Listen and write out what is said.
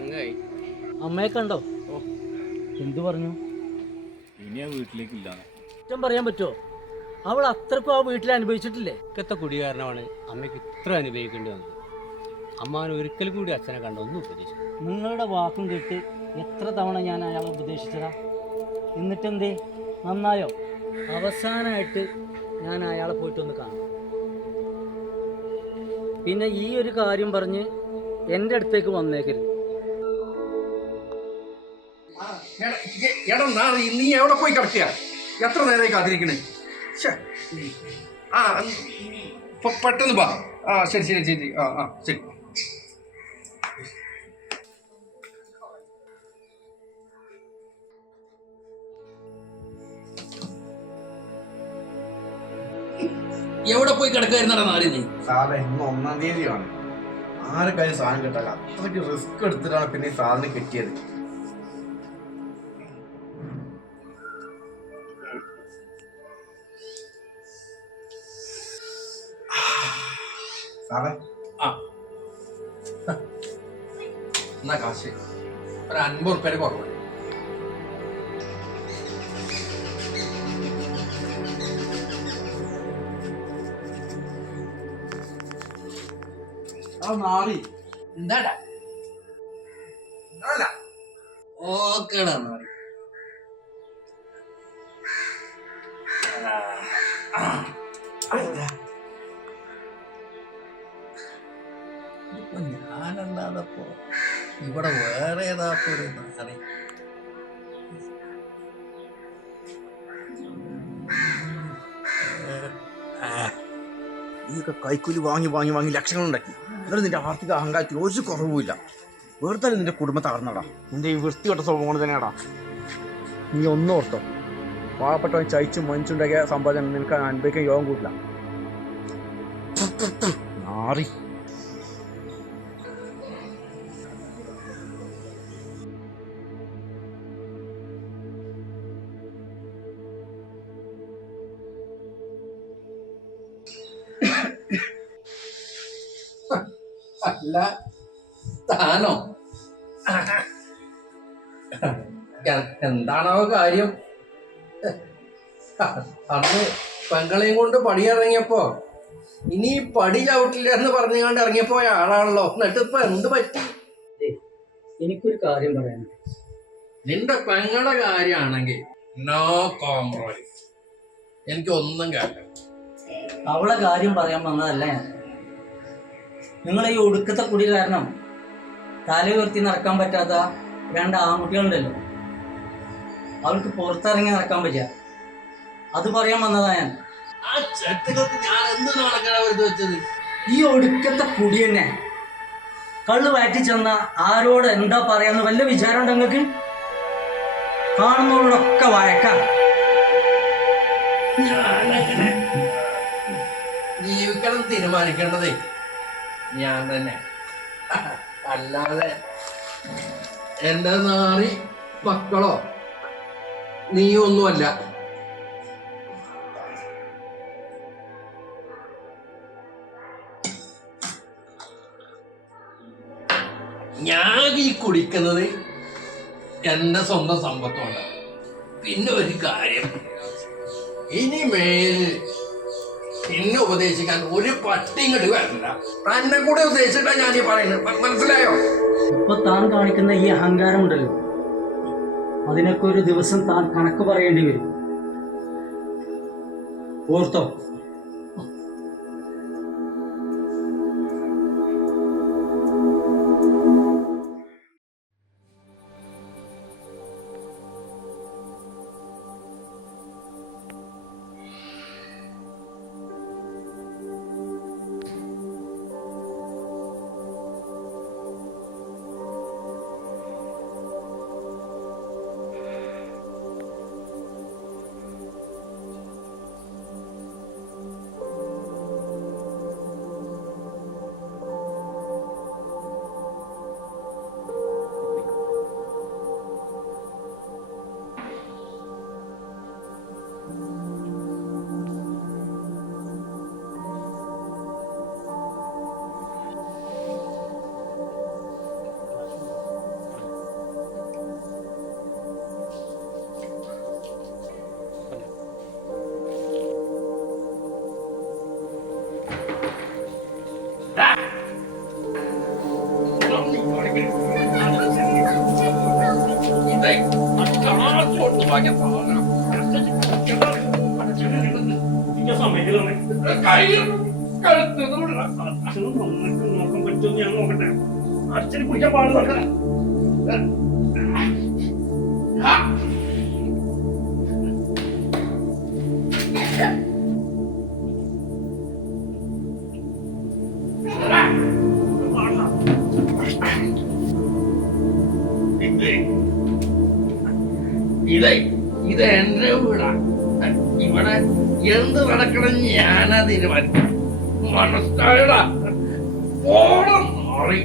ഇറങ്ങായി. അമ്മയെ കണ്ടോ? എന്തു പറഞ്ഞു? ഇനി ആ വീട്ടിലേക്കില്ല. കുറ്റം പറയാൻ പറ്റുമോ? അവൾ അത്രക്കും ആ വീട്ടിൽ അനുഭവിച്ചിട്ടില്ലേ? ഇക്കത്തെ കുടി കാരണമാണ് അമ്മയ്ക്ക് ഇത്ര അനുഭവിക്കേണ്ടി വന്നത്. അമ്മാവൻ ഒരിക്കൽ കൂടി അച്ഛനെ കണ്ട ഒന്നും ഉപദേശിച്ചു. നിങ്ങളുടെ വാക്കും കേട്ട് എത്ര തവണ ഞാൻ അയാളെ ഉപദേശിച്ചതാ, എന്നിട്ടെന്തേ? നന്നായോ? അവസാനമായിട്ട് ഞാൻ അയാളെ പോയിട്ടൊന്ന് കാണും. പിന്നെ ഈ ഒരു കാര്യം പറഞ്ഞ് എൻ്റെ അടുത്തേക്ക് വന്നേക്കരുത്. നീ എവിടെ പോയി കിടക്കുക? എത്ര നേരമായി കാത്തിരിക്കണേ? ആ പെട്ടെന്ന് വാ. ആ ശരി ശരി ശരി. ആ ശരി. എവിടെ പോയി കിടക്കായിരുന്നാ നാല്? നീ സാറേ, ഇന്ന് 1-ാം തീയതിയാണ്. ആർക്കാരും സാധനം കിട്ടാല്ല. അത്രയ്ക്ക് റിസ്ക് എടുത്തിട്ടാണ് പിന്നെ ഈ സാധനം കിട്ടിയത്. സാറേ, എന്നാ കാശ് ഒരു 50 ഉറുപ്പ്യ കുറവുണ്ട്. നാറി എന്താടാ? ഓക്കേടാ നാറി. ഞാനല്ലാതപ്പോ ഇവിടെ വേറെ ഏതാപ്പോ ഒരു നാറി. നീയൊക്കെ കൈക്കൂലി വാങ്ങി വാങ്ങി വാങ്ങി ലക്ഷങ്ങളുണ്ടാക്കി. എന്നാലും നിന്റെ ആർത്ഥിക അഹങ്കാരത്തിൽ ഒരു കുറവുമില്ല. വെറുതെ നിന്റെ കുടുംബം തകർന്നടാ. നിന്റെ ഈ വൃത്തികെട്ട സ്വഭാവം കൊണ്ട് തന്നെയാടാ. നീ ഒന്നും ഓർത്തോ, പാവപ്പെട്ടവൻ ചയിച്ചും മനുഷ്യണ്ടാക്കിയ സമ്പാദനം നിനക്ക് അനുഭവിക്കാൻ യോഗം കൂട്ടില്ല. നാറി. അല്ല താനോ? എന്താണോ കാര്യം? അന്ന് പെങ്ങളെയും കൊണ്ട് പടിയിറങ്ങിയപ്പോ ഇനി പടി ചവിട്ടില്ല എന്ന് പറഞ്ഞുകൊണ്ട് ഇറങ്ങിയപ്പോയ ആളാണല്ലോ. എന്നിട്ട് ഇപ്പൊ എന്ത് പറ്റി? എനിക്കൊരു കാര്യം പറയാൻ. നിന്റെ പെങ്ങളുടെ കാര്യമാണെങ്കിൽ നോ കോംപ്രമൈസ്. എനിക്കൊന്നും കേൾക്കാം. അവളെ കാര്യം പറയാൻ വന്നതല്ല ഞാൻ. നിങ്ങളെ ഈ ഒടുക്കത്തെ കുടി കാരണം തല ഉയർത്തി നടക്കാൻ പറ്റാത്ത 2 ആൺകുട്ടികളുണ്ടല്ലോ, അവൾക്ക് പുറത്തിറങ്ങി നടക്കാൻ പറ്റുക, അത് പറയാൻ വന്നതാ ഞാൻ. ഈ ഒടുക്കത്തെ കുടി തന്നെ കള്ള് വാറ്റി ചെന്ന ആരോട് എന്താ പറയാന്ന് വല്ല വിചാരം ഉണ്ട് നിങ്ങൾക്ക്? കാണുന്നവരോടൊക്കെ വഴക്കാം. ജീവിക്കണം തീരുമാനിക്കേണ്ടതേ ഞാൻ തന്നെ, അല്ലാതെ എന്റെ നാറി മക്കളോ നീയൊന്നുമല്ല. ഞാൻ ഈ കുടിക്കുന്നത് എന്റെ സ്വന്തം സമ്പത്തുണ്ട്. പിന്നെ ഒരു കാര്യം, ഇനിമേൽ എന്നെ ഉപദേശിക്കാൻ ഒരു പട്ടി ഇങ്ങോട്ട് വരണ്ട. തന്നെ കൂടെ ഉപദേശിച്ചിട്ടാ ഞാൻ ഈ പറയുന്നത്. മനസ്സിലായോ? ഇപ്പൊ താൻ കാണിക്കുന്ന ഈ അഹങ്കാരം ഉണ്ടല്ലോ, അതിനൊക്കെ ഒരു ദിവസം താൻ കണക്ക് പറയേണ്ടി വരും. ഓർത്തോ? ഇതേ അച്ചാത്തോട്ട് വാങ്ങിയ സാധനം. കയ്യിൽ കഴുത്ത് ഇവിടെ. നോക്കാൻ പറ്റുമെന്ന് ഞാൻ നോക്കട്ടെ. അച്ഛന് കുടിക്കാൻ പാടില്ല. ഇത് എന്റെ വീടാ. ഇവിടെ എന്ത് നടക്കണം ഞാനാ തീരുമാനിക്കും. മനസ്സിലായടാ? ഓണം മാറി.